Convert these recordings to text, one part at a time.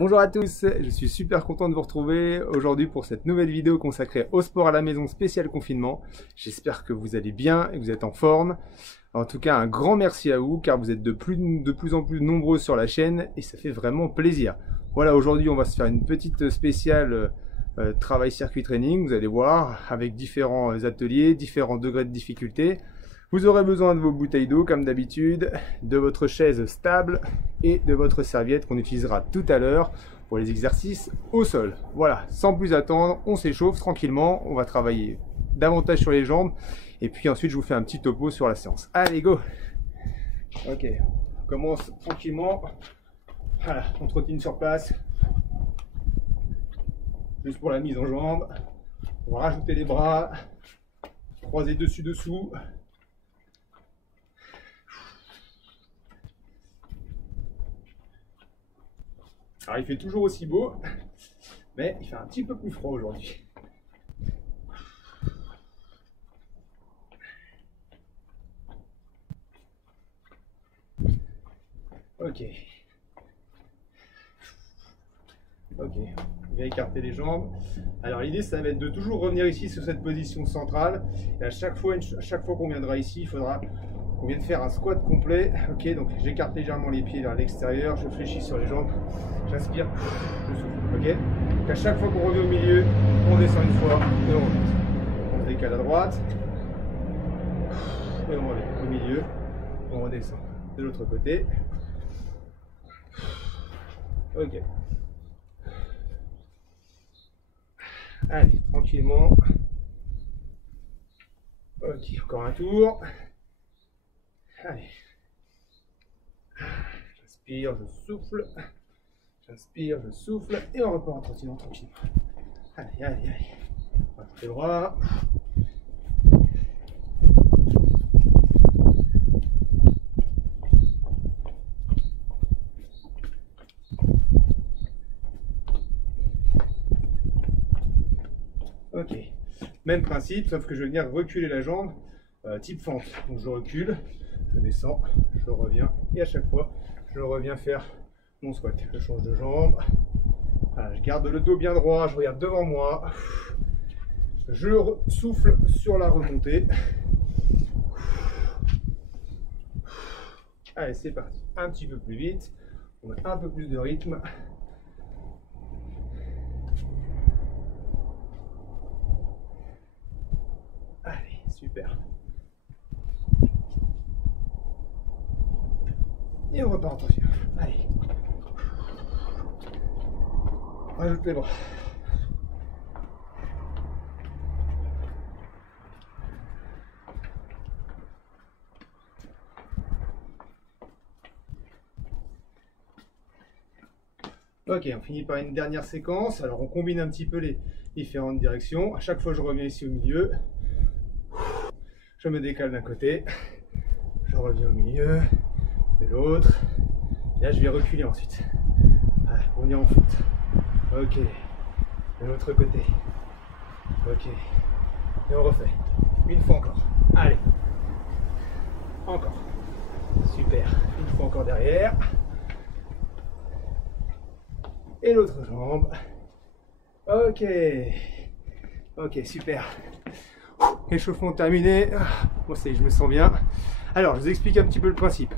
Bonjour à tous, je suis super content de vous retrouver aujourd'hui pour cette nouvelle vidéo consacrée au sport à la maison spécial confinement. J'espère que vous allez bien et que vous êtes en forme. En tout cas, un grand merci à vous car vous êtes de plus en plus nombreux sur la chaîne et ça fait vraiment plaisir. Voilà, aujourd'hui on va se faire une petite spéciale travail circuit training, vous allez voir, avec différents ateliers, différents degrés de difficulté. Vous aurez besoin de vos bouteilles d'eau comme d'habitude, de votre chaise stable et de votre serviette qu'on utilisera tout à l'heure pour les exercices au sol. Voilà, sans plus attendre, on s'échauffe tranquillement, on va travailler davantage sur les jambes et puis ensuite je vous fais un petit topo sur la séance. Allez, go! Ok, on commence tranquillement. Voilà, on trottine sur place. Juste pour la mise en jambe. On va rajouter les bras, croiser dessus-dessous. Alors il fait toujours aussi beau, mais il fait un petit peu plus froid aujourd'hui. Ok. Ok, on va écarter les jambes. Alors l'idée ça va être de toujours revenir ici sur cette position centrale. Et à chaque fois qu'on viendra ici, il faudra qu'on vienne faire un squat complet. Ok, donc j'écarte légèrement les pieds vers l'extérieur, je fléchis sur les jambes, j'inspire, je souffle. Ok, donc à chaque fois qu'on revient au milieu, on descend une fois et on remonte. On décale à droite et on revient au milieu, on redescend de l'autre côté. Ok. Allez, tranquillement. Ok, encore un tour. Allez. J'inspire, je souffle. J'inspire, je souffle. Et on repart en trottinant tranquillement. Allez, allez, allez. On va les bras. Ok, même principe, sauf que je vais venir reculer la jambe, type fente. Donc je recule, je descends, je reviens, et à chaque fois, je reviens faire mon squat. Je change de jambe, voilà, je garde le dos bien droit, je regarde devant moi, je souffle sur la remontée. Allez, c'est parti, un petit peu plus vite, on a un peu plus de rythme. Allez, super. Et on repart en trottinant. Allez. On rajoute les bras. Ok, on finit par une dernière séquence. Alors on combine un petit peu les différentes directions. À chaque fois je reviens ici au milieu. Je me décale d'un côté. Je reviens au milieu. De l'autre. Et là je vais reculer ensuite. Voilà, pour venir en foot. Ok. De l'autre côté. Ok. Et on refait. Une fois encore. Allez. Encore. Super. Une fois encore derrière. Et l'autre jambe. Ok. Ok, super. Échauffement terminé. Moi, ça y est, je me sens bien. Alors, je vous explique un petit peu le principe.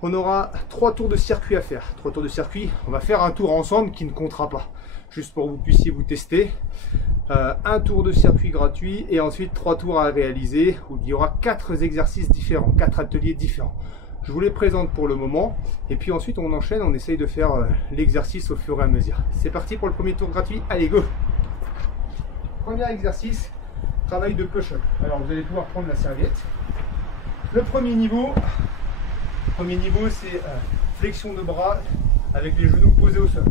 On aura 3 tours de circuit à faire. 3 tours de circuit. On va faire un tour ensemble qui ne comptera pas. Juste pour que vous puissiez vous tester. Un tour de circuit gratuit et ensuite 3 tours à réaliser où il y aura 4 exercices différents, 4 ateliers différents. Je vous les présente pour le moment et puis ensuite on enchaîne, on essaye de faire l'exercice au fur et à mesure. C'est parti pour le premier tour gratuit, allez go! Premier exercice, travail de push-up. Alors vous allez pouvoir prendre la serviette. Le premier niveau c'est flexion de bras avec les genoux posés au sol.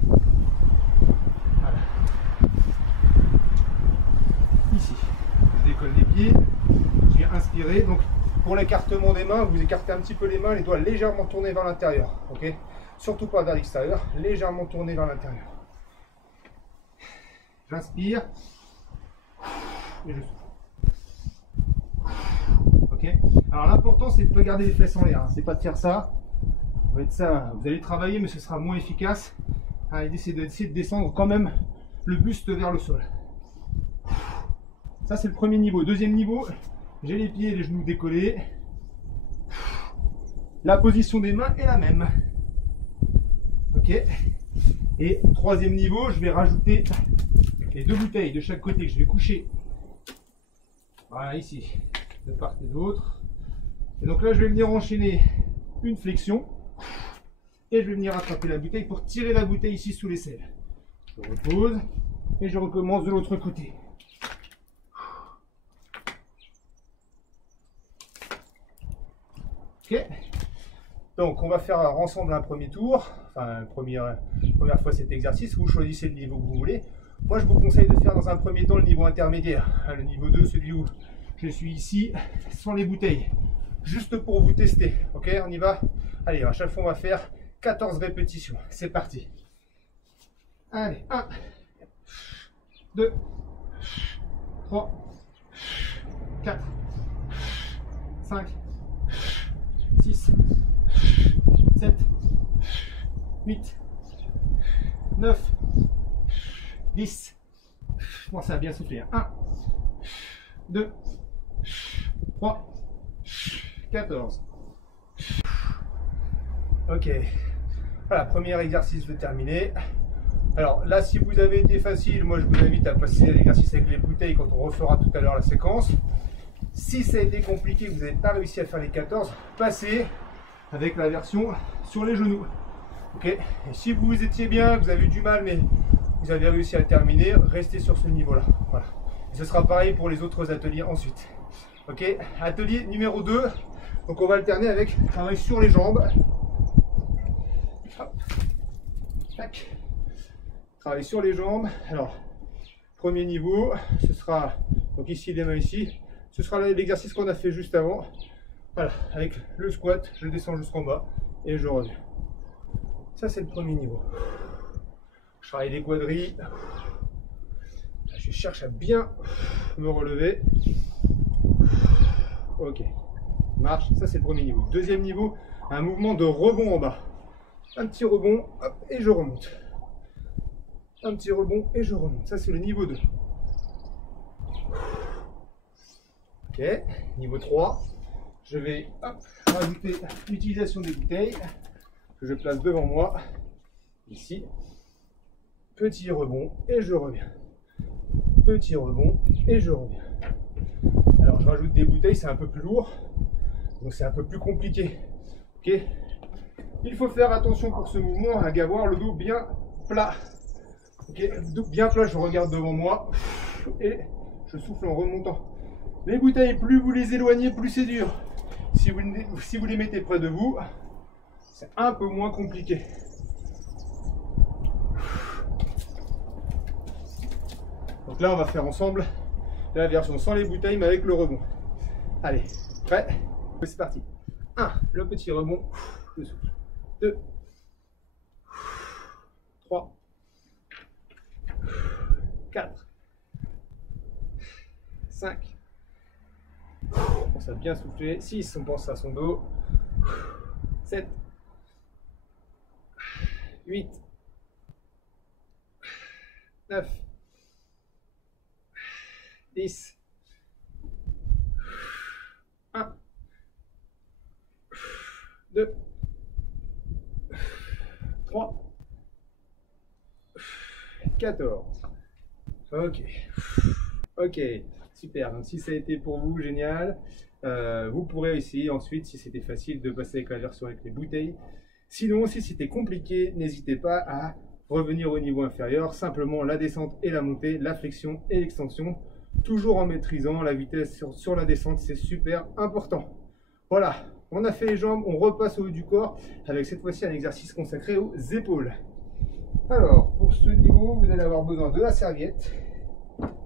Voilà. Ici, je décolle les pieds, je viens inspirer. Donc pour l'écartement des mains, vous écartez un petit peu les mains, les doigts légèrement tournés vers l'intérieur. Ok, surtout pas vers l'extérieur, légèrement tournés vers l'intérieur. J'inspire et je souffle. Ok. Alors l'important c'est de ne pas garder les fesses en l'air. Hein. C'est pas de faire ça. Vous allez travailler, mais ce sera moins efficace. Allez, d'essayer de descendre quand même le buste vers le sol. Ça, c'est le premier niveau. Deuxième niveau, j'ai les pieds et les genoux décollés. La position des mains est la même. Ok. Et troisième niveau, je vais rajouter les 2 bouteilles de chaque côté que je vais coucher. Voilà, ici, de part et d'autre. Et donc là, je vais venir enchaîner une flexion. Et je vais venir attraper la bouteille pour tirer la bouteille ici sous l'aisselle. Je repose et je recommence de l'autre côté. Ok. Donc on va faire ensemble un premier tour, enfin première fois cet exercice. Vous choisissez le niveau que vous voulez. Moi je vous conseille de faire dans un premier temps le niveau intermédiaire. Le niveau 2, celui où je suis ici, sans les bouteilles. Juste pour vous tester. Ok, on y va. Allez, à chaque fois on va faire 14 répétitions. C'est parti. Allez, 1, 2, 3, 4, 5, 6, 7, 8, 9, 10. Bon, ça a bien soufflé. 1, 2, 3, 14. Ok. Voilà, premier exercice de terminé. Alors là, si vous avez été facile, moi je vous invite à passer à l'exercice avec les bouteilles quand on refera tout à l'heure la séquence. Si ça a été compliqué, que vous n'avez pas réussi à faire les 14, passez avec la version sur les genoux. Ok. Et si vous étiez bien, que vous avez eu du mal, mais vous avez réussi à le terminer, restez sur ce niveau-là. Voilà. Et ce sera pareil pour les autres ateliers ensuite. Ok. Atelier numéro 2. Donc on va alterner avec travail sur les jambes. Hop. Tac. Travail sur les jambes. Alors, premier niveau, ce sera, donc ici les mains ici, ce sera l'exercice qu'on a fait juste avant. Voilà, avec le squat, je descends jusqu'en bas et je reviens. Ça c'est le premier niveau. Je travaille les quadris. Je cherche à bien me relever. Ok, marche, ça c'est le premier niveau. Deuxième niveau, un mouvement de rebond en bas. Un petit rebond, hop, et je remonte. Un petit rebond et je remonte. Ça, c'est le niveau 2. Ok, niveau 3. Je vais rajouter l'utilisation des bouteilles que je place devant moi. Ici. Petit rebond et je reviens. Petit rebond et je reviens. Alors, je rajoute des bouteilles, c'est un peu plus lourd. Donc, c'est un peu plus compliqué. Ok. Il faut faire attention pour ce mouvement à avoir le dos bien plat. Ok, dos bien plat, je regarde devant moi et je souffle en remontant. Les bouteilles, plus vous les éloignez, plus c'est dur. Si vous les mettez près de vous, c'est un peu moins compliqué. Donc là, on va faire ensemble la version sans les bouteilles, mais avec le rebond. Allez, prêt? C'est parti. 1, le petit rebond, je souffle. 2, 3, 4, 5, on pense à bien souffler, 6, on pense à son dos, 7, 8, 9, 10, 1, 2, 3, 14. Ok. Ok, super. Donc si ça a été pour vous, génial. Vous pourrez essayer ensuite, si c'était facile, de passer avec la version avec les bouteilles. Sinon, si c'était compliqué, n'hésitez pas à revenir au niveau inférieur. Simplement la descente et la montée, la flexion et l'extension. Toujours en maîtrisant la vitesse sur la descente, c'est super important. Voilà, on a fait les jambes, on repasse au haut du corps avec cette fois-ci un exercice consacré aux épaules. Alors, pour ce niveau, vous allez avoir besoin de la serviette.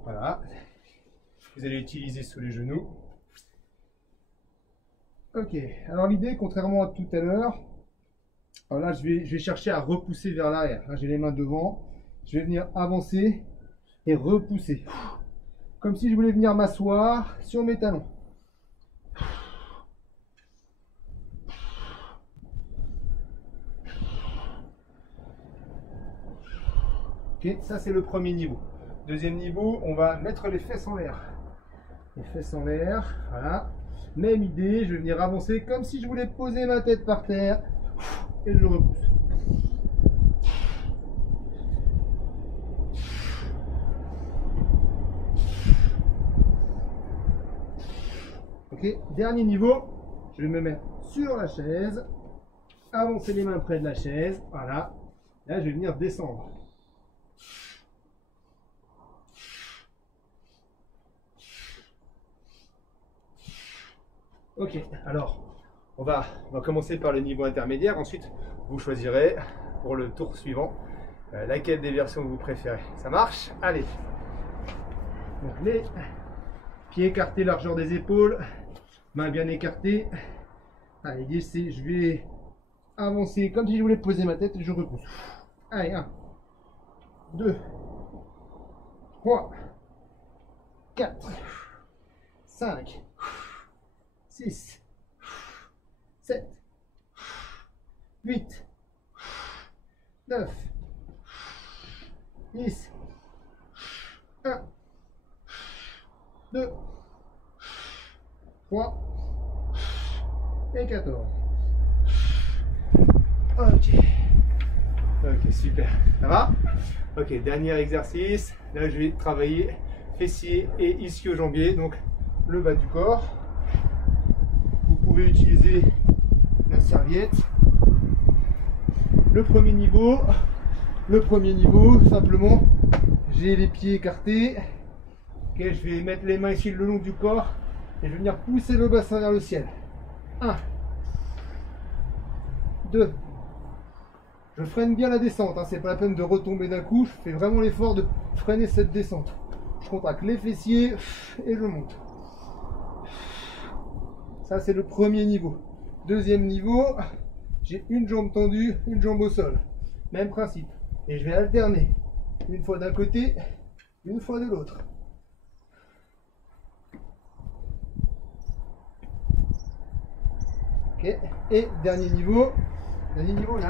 Voilà. Vous allez l'utiliser sous les genoux. Ok. Alors l'idée, contrairement à tout à l'heure, alors là, je vais chercher à repousser vers l'arrière. Là, j'ai les mains devant. Je vais venir avancer et repousser. Comme si je voulais venir m'asseoir sur mes talons. Ok, ça c'est le premier niveau. Deuxième niveau, on va mettre les fesses en l'air. Les fesses en l'air, voilà. Même idée, je vais venir avancer comme si je voulais poser ma tête par terre. Et je repousse. Ok, dernier niveau, je vais me mettre sur la chaise, avancer les mains près de la chaise, voilà. Là, je vais venir descendre. Ok, alors, on va commencer par le niveau intermédiaire. Ensuite, vous choisirez pour le tour suivant laquelle des versions vous préférez. Ça marche? Allez. Donc, les pieds écartés, largeur des épaules, mains bien écartées. Allez, l'idée c'est je vais avancer comme si je voulais poser ma tête et je repousse. Allez, 1, 2, 3, 4, 5, 6, 7, 8, 9, 10, 1, 2, 3 et 14. Ok. Ok, super. Ça va? Ok, dernier exercice. Là, je vais travailler fessiers et ischio-jambiers, donc le bas du corps. Vous pouvez utiliser la serviette. Le premier niveau, simplement, j'ai les pieds écartés. Ok, je vais mettre les mains ici le long du corps et je vais venir pousser le bassin vers le ciel. 1, 2. Je freine bien la descente, hein, c'est pas la peine de retomber d'un coup, je fais vraiment l'effort de freiner cette descente. Je contracte les fessiers et je monte. Ça c'est le premier niveau. Deuxième niveau, j'ai une jambe tendue, une jambe au sol. Même principe. Et je vais alterner. Une fois d'un côté, une fois de l'autre. Ok. Et dernier niveau. Dernier niveau, il est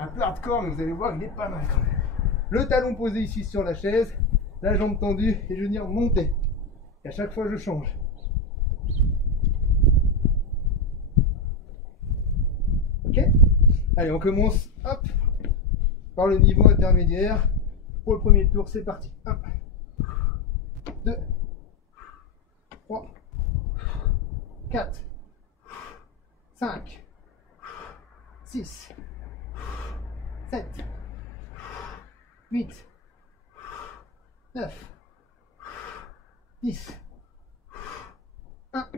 un peu hardcore, mais vous allez voir, il est pas mal quand même. Le talon posé ici sur la chaise, la jambe tendue, et je vais venir monter. Et à chaque fois, je change. Ok. Allez, on commence, hop, par le niveau intermédiaire. Pour le premier tour, c'est parti. 1, 2, 3, 4, 5, 6, 7, 8, 9, 10, 1,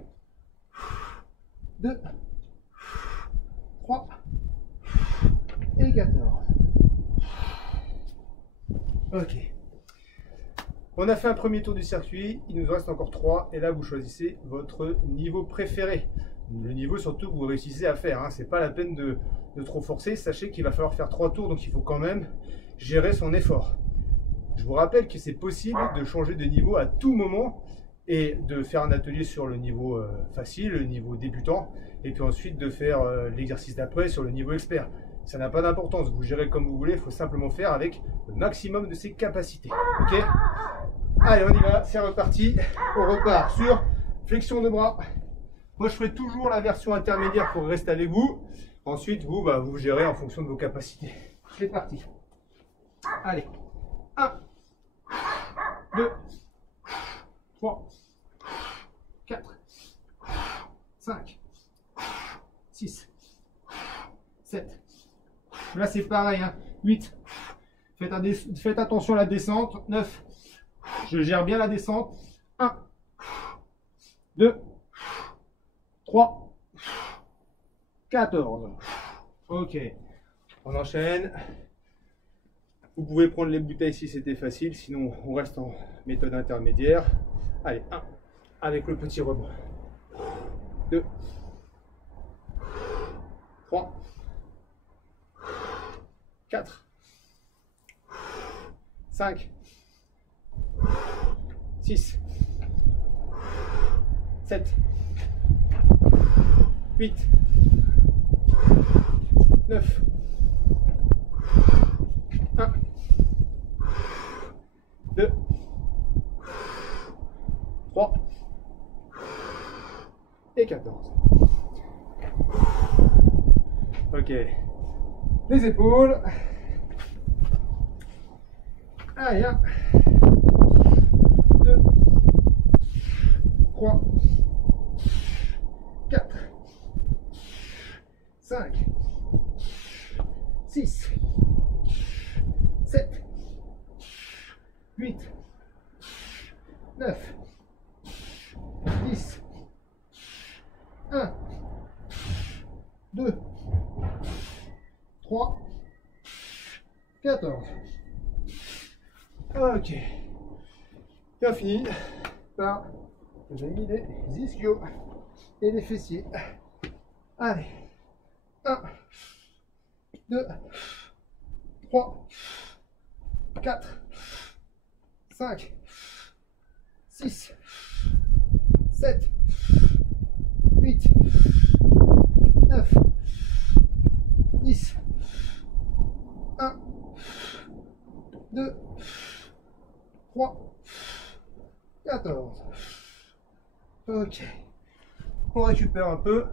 2, 3 et 14. Ok. On a fait un premier tour du circuit, il nous reste encore 3 et là vous choisissez votre niveau préféré. Le niveau surtout que vous réussissez à faire, hein. C'est pas la peine de trop forcer, sachez qu'il va falloir faire 3 tours donc il faut quand même gérer son effort. Je vous rappelle que c'est possible de changer de niveau à tout moment et de faire un atelier sur le niveau facile, le niveau débutant et puis ensuite de faire l'exercice d'après sur le niveau expert. Ça n'a pas d'importance, vous gérez comme vous voulez, il faut simplement faire avec le maximum de ses capacités. Ok? Allez, on y va, c'est reparti. On repart sur flexion de bras. Moi, je ferai toujours la version intermédiaire pour rester avec vous. Ensuite, vous, vous gérez en fonction de vos capacités. C'est parti. Allez. 1, 2, 3, 4, 5, 6, 7. Là, c'est pareil. 8. Faites attention à la descente. 9. Je gère bien la descente. 1, 2, 3, 14. Ok. On enchaîne. Vous pouvez prendre les bouteilles si c'était facile. Sinon, on reste en méthode intermédiaire. Allez, 1. Avec le petit rebond. 2. 3. 4. 5. 6. 7. 8. 9. 1. 2, 3 et 14. Ok, les épaules. Allez, 1, 2, 3, 4, 5, 6, 7, 8, 9, 10, 1, 2, 3, 14. Ok. Bien fini par j'ai mis les ischios et les fessiers. Allez. 1, 2, 3, 4, 5, 6, 7, 8, 9, 10, 1, 2, 3, 14. Ok. On récupère un peu.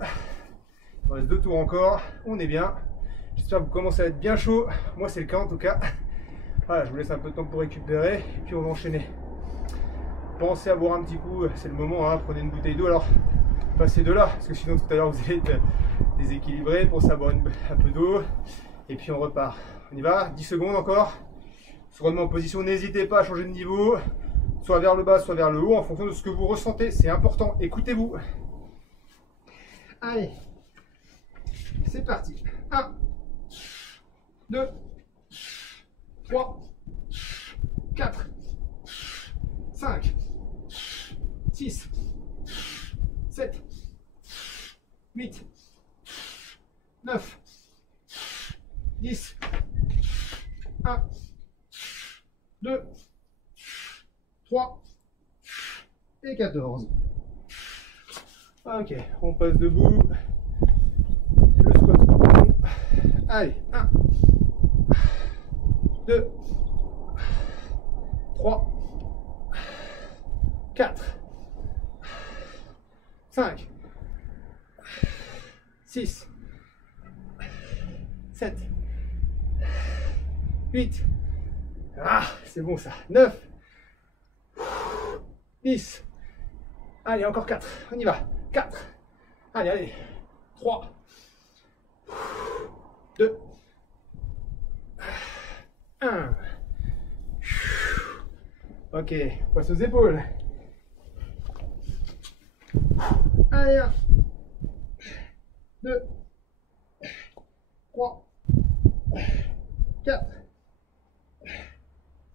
Il reste 2 tours encore. On est bien. J'espère que vous commencez à être bien chaud. Moi, c'est le cas en tout cas. Voilà, je vous laisse un peu de temps pour récupérer. Et puis, on va enchaîner. Pensez à boire un petit coup. C'est le moment. Hein. Prenez une bouteille d'eau. Alors, passez de là. Parce que sinon, tout à l'heure, vous allez être déséquilibré. Pensez à boire un peu d'eau. Et puis, on repart. On y va. 10 secondes encore. Se remet en position. N'hésitez pas à changer de niveau. Soit vers le bas, soit vers le haut. En fonction de ce que vous ressentez. C'est important. Écoutez-vous. Allez. C'est parti. 1, 2, 3, 4, 5, 6, 7, 8, 9, 10, 1, 2, 3 et 14. Ok, on passe debout. Le squat profond. Allez, 1, 2, 3, 4, 5, 6, 7, 8, ah, c'est bon ça, 9, 10, allez, encore 4, on y va, 4, allez, allez, 3, 2, 1. Ok, on passe aux épaules. Allez, 1, 2, 3, 4,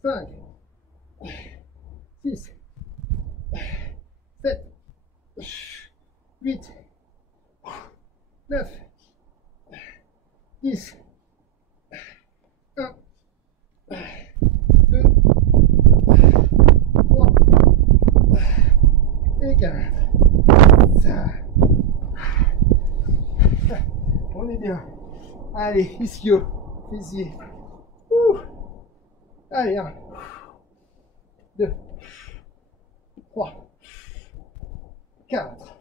5, 6, 7, 8, 9, 10, 1, 2, 3 et 4. Ça. On est bien. Allez, ischio, fessier. Allez, 1, 2, 3, 4,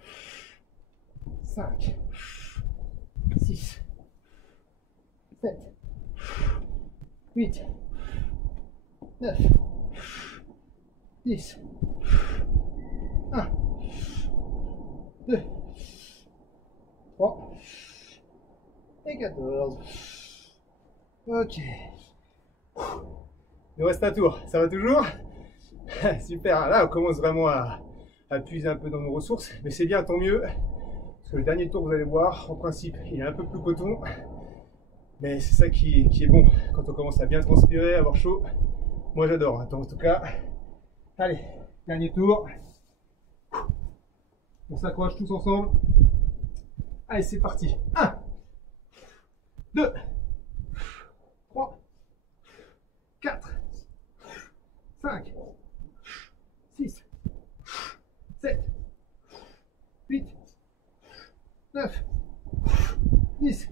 5, 6, 7, 8, 9, 10, 1, 2, 3 et 14. Ok. Il nous reste un tour. Ça va toujours? Super. Là, on commence vraiment à puiser un peu dans nos ressources. Mais c'est bien, tant mieux. Parce que le dernier tour, vous allez voir, en principe, il est un peu plus coton. Mais c'est ça qui est bon. Quand on commence à bien transpirer, à avoir chaud. Moi, j'adore. En tout cas, allez, dernier tour. On s'accroche tous ensemble. Allez, c'est parti. 1, 2, 3, 4, 5, 6, 7, 8, 9, 10,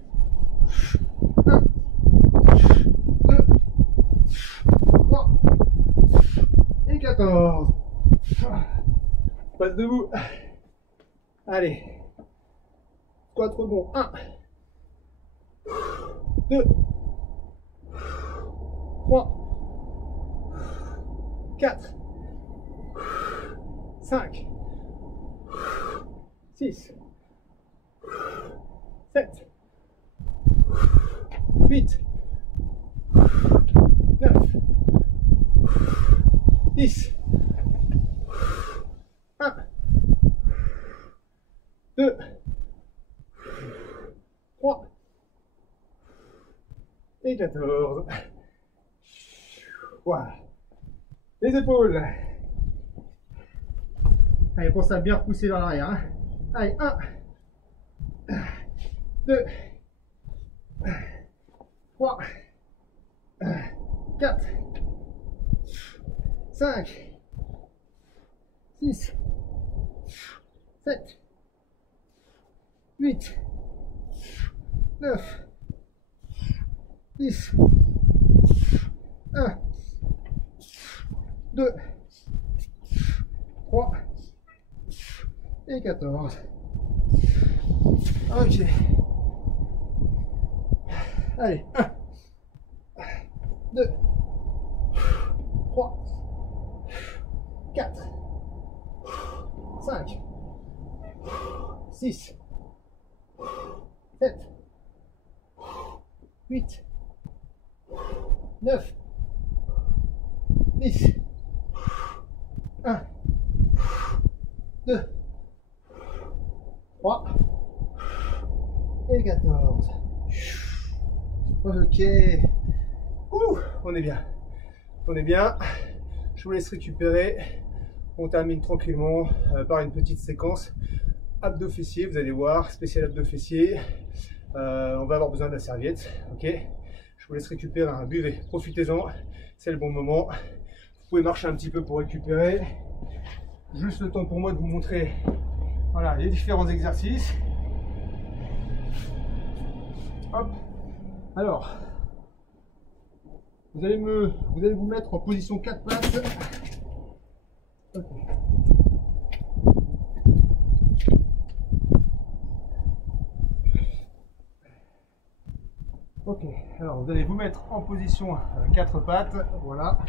1, 2, 3, passe debout. Allez. Squat rebond. 1, 2, 3, 4, 5, 6, 7, 8, 9, 10, 1, 2, 3 et 14. Voilà. Les épaules. Allez, pense à bien repousser vers l'arrière. Hein. Allez, 1, 2, 3, 4, 5, 6, 7, 8, 9, 10, 1, 2, 3 et 14. Ok. Allez, 1, 2, 3, 4, 5, 6, 7, 8, 9, 10, 1, 2, 3 et 14. Ok. On est bien. On est bien. Je vous laisse récupérer. On termine tranquillement par une petite séquence abdos fessiers. Vous allez voir, spécial abdos fessiers. On va avoir besoin de la serviette. Ok. Je vous laisse récupérer. Buvez. Profitez-en. C'est le bon moment. Vous pouvez marcher un petit peu pour récupérer. Juste le temps pour moi de vous montrer, voilà, les différents exercices. Hop. Alors, vous allez vous mettre en position 4 pattes. Okay. Ok, alors vous allez vous mettre en position 4 pattes, voilà.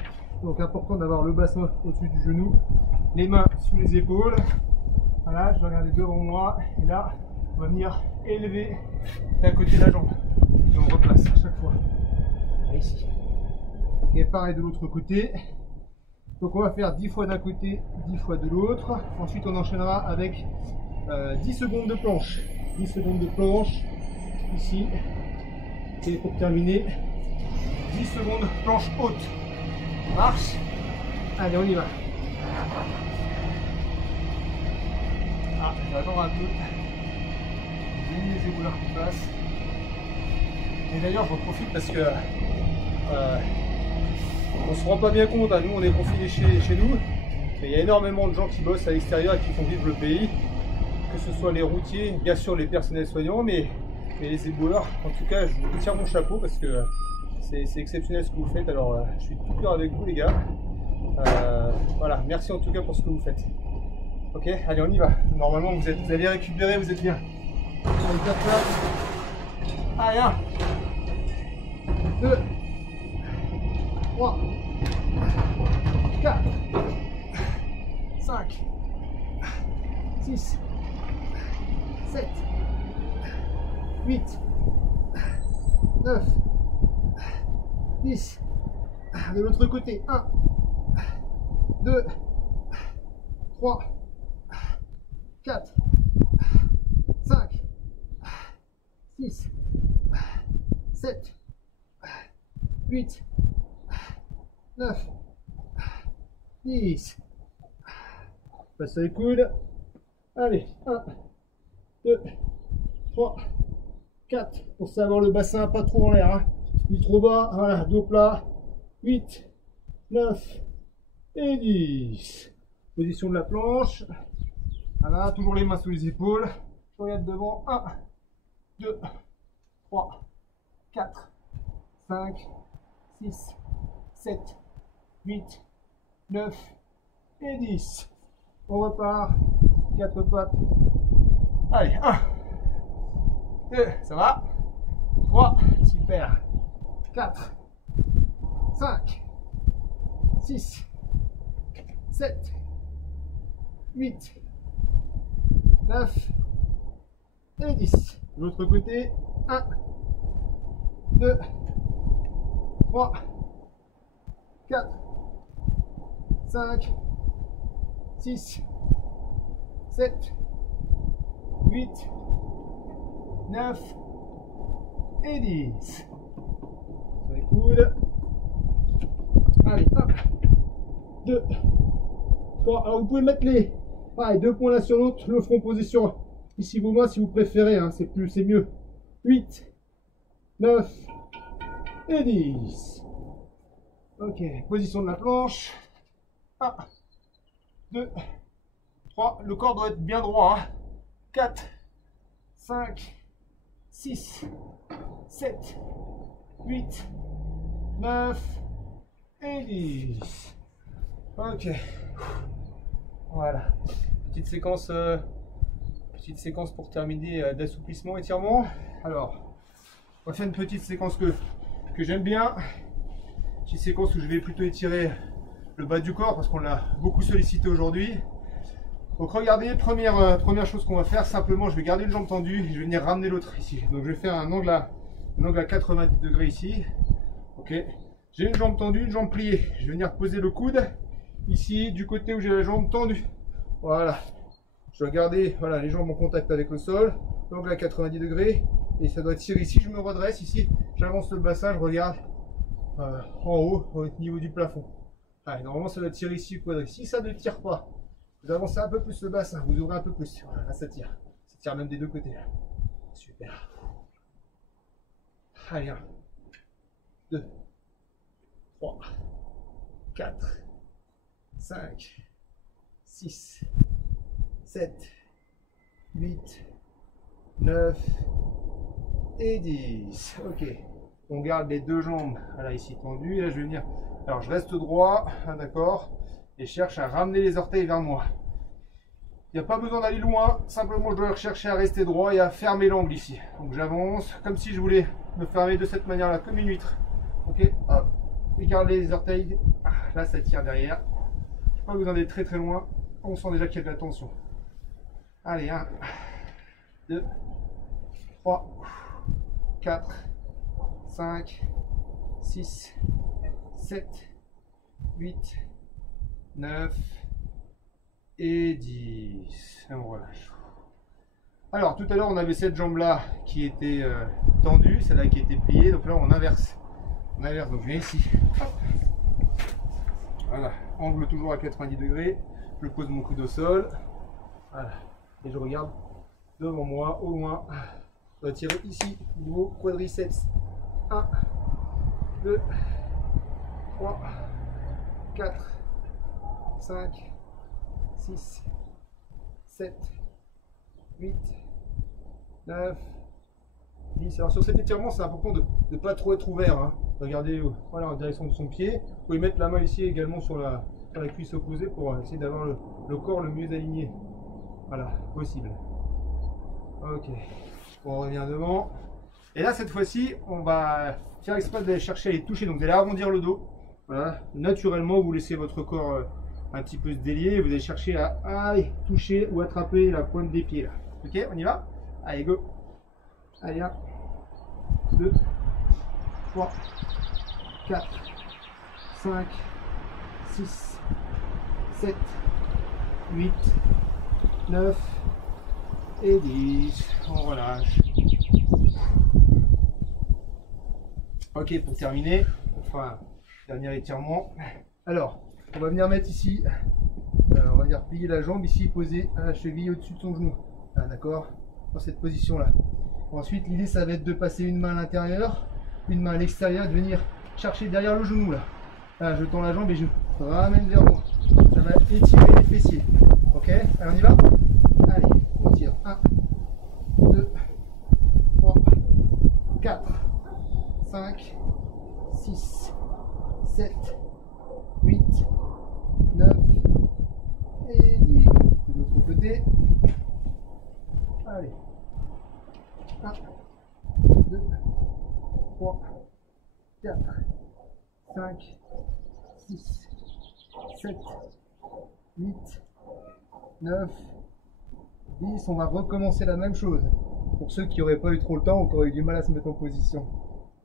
Donc important d'avoir le bassin au-dessus du genou, les mains sous les épaules. Voilà, je vais regarder devant moi et là, on va venir élever d'un côté la jambe. Et on replace à chaque fois. Là, ici. Et pareil de l'autre côté. Donc on va faire 10 fois d'un côté, 10 fois de l'autre. Ensuite on enchaînera avec 10 secondes de planche. 10 secondes de planche, ici. Et pour terminer, 10 secondes planche haute. Marche. Allez, on y va. Ah, je vais attendre un peu. J'ai mis les éboueurs qui passent. Et d'ailleurs, j'en profite parce que on se rend pas bien compte. Hein. Nous, on est confinés chez nous. Mais il y a énormément de gens qui bossent à l'extérieur et qui font vivre le pays. Que ce soit les routiers, bien sûr les personnels soignants, mais les éboueurs. En tout cas, je vous tire mon chapeau parce que c'est exceptionnel ce que vous faites. Alors, je suis tout cœur avec vous, les gars. Voilà, merci en tout cas pour ce que vous faites. Ok, allez, on y va. Normalement, vous allez récupérer, vous êtes bien. Allez, 4 places. Allez, 1, 2, 3, 4, 5, 6, 7, 8, 9, 10. De l'autre côté, 1, 2, 3, 4, 5, 6, 7, 8, 9, 10. Passe les coudes. Allez, 1, 2, 3, 4. Pour ça, avoir le bassin pas trop en l'air. Hein. Ni trop bas. Voilà, dos plat. 8, 9 et 10. Position de la planche. Voilà, toujours les mains sous les épaules. Je regarde devant. 1, 2, 3, 4, 5, 6, 7, 8, 9 et 10. On repart. 4 pattes. Allez, 1, 2, ça va. 3, super. 4, 5, 6, 7, 8, 9 et 10. De l'autre côté, 1, 2, 3, 4, 5, 6, 7, 8, 9 et 10. Sur les coudes. Allez, 1, 2, 3. Alors vous pouvez mettre les deux points l'un sur l'autre, le front posé sur ici vos mains si vous préférez, hein, c'est mieux. 8, 9 et 10. Ok, position de la planche. 1, 2, 3. Le corps doit être bien droit. Hein. 4, 5, 6, 7, 8, 9 et 10. Ok. Voilà. Petite séquence pour terminer d'assouplissement, étirement. Alors, on va faire une petite séquence que j'aime bien. Petite séquence où je vais plutôt étirer le bas du corps parce qu'on l'a beaucoup sollicité aujourd'hui. Donc regardez, première chose qu'on va faire, simplement je vais garder une jambe tendue et je vais venir ramener l'autre ici. Donc je vais faire un angle à 90 degrés ici. Ok. J'ai une jambe tendue, une jambe pliée. Je vais venir poser le coude ici du côté où j'ai la jambe tendue. Voilà. Je dois garder les jambes en contact avec le sol. L'angle à 90 degrés. Et ça doit tirer ici. Je me redresse ici. J'avance le bassin. Je regarde en haut au niveau du plafond. Allez, normalement ça doit tirer ici le quadri. Si ça ne tire pas, vous avancez un peu plus le bassin. Vous ouvrez un peu plus. Voilà, là ça tire. Ça tire même des deux côtés. Là. Super. Allez, 1, 2, 3, 4, 5, 6, 7, 8, 9 et 10. Ok. On garde les deux jambes ici tendues. Et là, je vais venir. Alors, je reste droit, d'accord, et je cherche à ramener les orteils vers moi. Il n'y a pas besoin d'aller loin. Simplement, je dois chercher à rester droit et à fermer l'angle ici. Donc, j'avance comme si je voulais me fermer de cette manière-là, comme une huître. Ok. Hop. Et gardez les orteils. Là, ça tire derrière. Je n'ai pas besoin d'aller très loin. On sent déjà qu'il y a de la tension. Allez, 1, 2, 3, 4, 5, 6, 7, 8, 9 et 10. Et on relâche. Alors, tout à l'heure, on avait cette jambe-là qui était tendue, celle-là qui était pliée. Donc là, on inverse. On inverse. Donc, je viens ici. Hop. Voilà. Angle toujours à 90 degrés. Je pose mon coude au sol. Voilà. Et je regarde devant moi, au loin. Je dois tirer ici, niveau quadriceps. 1, 2, 3, 4, 5, 6, 7, 8, 9, 10. Alors sur cet étirement, c'est important de ne pas trop être ouvert. Hein. Regardez en direction de son pied. Vous pouvez mettre la main ici également sur la cuisse opposée pour essayer d'avoir le corps le mieux aligné. Voilà, possible. Ok, on revient devant. Et là, cette fois-ci, on va faire exprès d'aller chercher à les toucher. Donc, vous allez arrondir le dos. Voilà. Naturellement, vous laissez votre corps un petit peu se délier. Vous allez chercher à aller toucher ou attraper la pointe des pieds. Là. Ok, on y va? Allez, go. Allez, 1, 2, 3, 4, 5, 6, 7, 8, 9 et 10. On relâche. Ok, pour terminer, enfin, dernier étirement. Alors, on va venir mettre ici, on va venir plier la jambe ici, poser la cheville au-dessus de son genou. D'accord? Dans cette position-là. Ensuite, l'idée, ça va être de passer une main à l'intérieur, une main à l'extérieur, de venir chercher derrière le genou là. Là, je tends la jambe et je ramène vers moi. Ça va étirer les fessiers. Ok? Alors, on y va? Allez, on tire. 1, 2, 3, 4, 5, 6, 7, 8, 9 et 10. 5, 6, 7, 8, 9, 10. On va recommencer la même chose. Pour ceux qui n'auraient pas eu trop le temps ou qui auraient eu du mal à se mettre en position.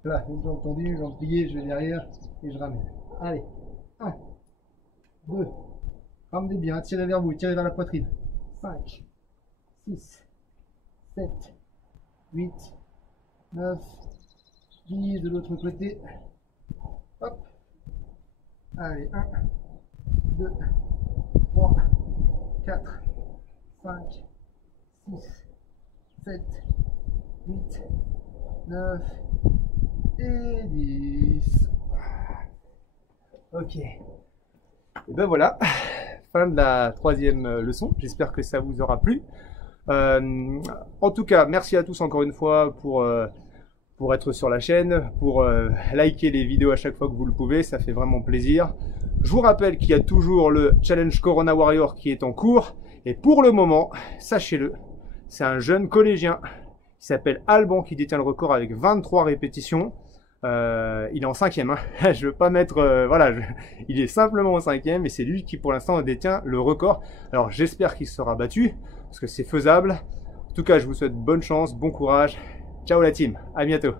Là, une jambe tendue, une jambe pliée, je vais derrière et je ramène. Allez, 1, 2, ramenez bien, tirez vers vous, tirez vers la poitrine. 5, 6, 7, 8, 9, 10 de l'autre côté. Hop. Allez, 1, 2, 3, 4, 5, 6, 7, 8, 9 et 10. Ok. Et ben voilà, fin de la troisième leçon. J'espère que ça vous aura plu. En tout cas, merci à tous encore une fois pour être sur la chaîne, pour liker les vidéos à chaque fois que vous le pouvez, ça fait vraiment plaisir. Je vous rappelle qu'il y a toujours le Challenge Corona Warrior qui est en cours. Et pour le moment, sachez-le, c'est un jeune collégien qui s'appelle Alban qui détient le record avec 23 répétitions. Il est en 5e, hein. Je veux pas mettre... voilà, il est simplement en 5e et c'est lui qui pour l'instant détient le record. Alors j'espère qu'il sera battu parce que c'est faisable. En tout cas, je vous souhaite bonne chance, bon courage. Ciao la team, à bientôt.